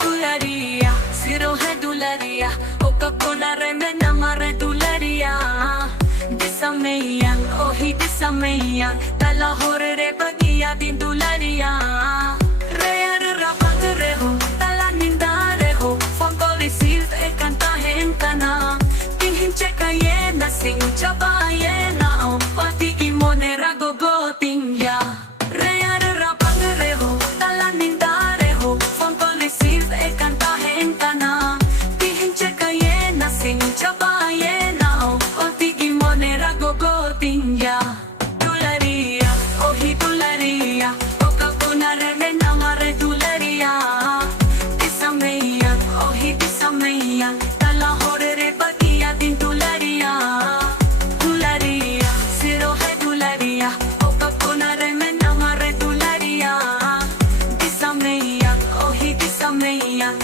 Dulería, cirurgia dulería, Coca-Cola remena mare dulería. Disamayan, ohi disamayan, tala horere bagia din dulería. Rear rapag reho, tala nindareho, fangoli sil e kantahin kana. Tinghin chekayena, sing chabayena, pati imonera gogoting ya. Rear rapag reho, tala nindareho, fangoli sil e kantahin kana. Tinghin chekayena, sing chabayena, pati imonera gogoting ya. Duleria, ohi duleria, Coca-Cola remena mare duleria. Disamayan, ohi disamayan, tala horere bagia din duleria. Duleria, cirurgia duleria, Coca-Cola remena mare duleria. Disamayan, ohi disamayan,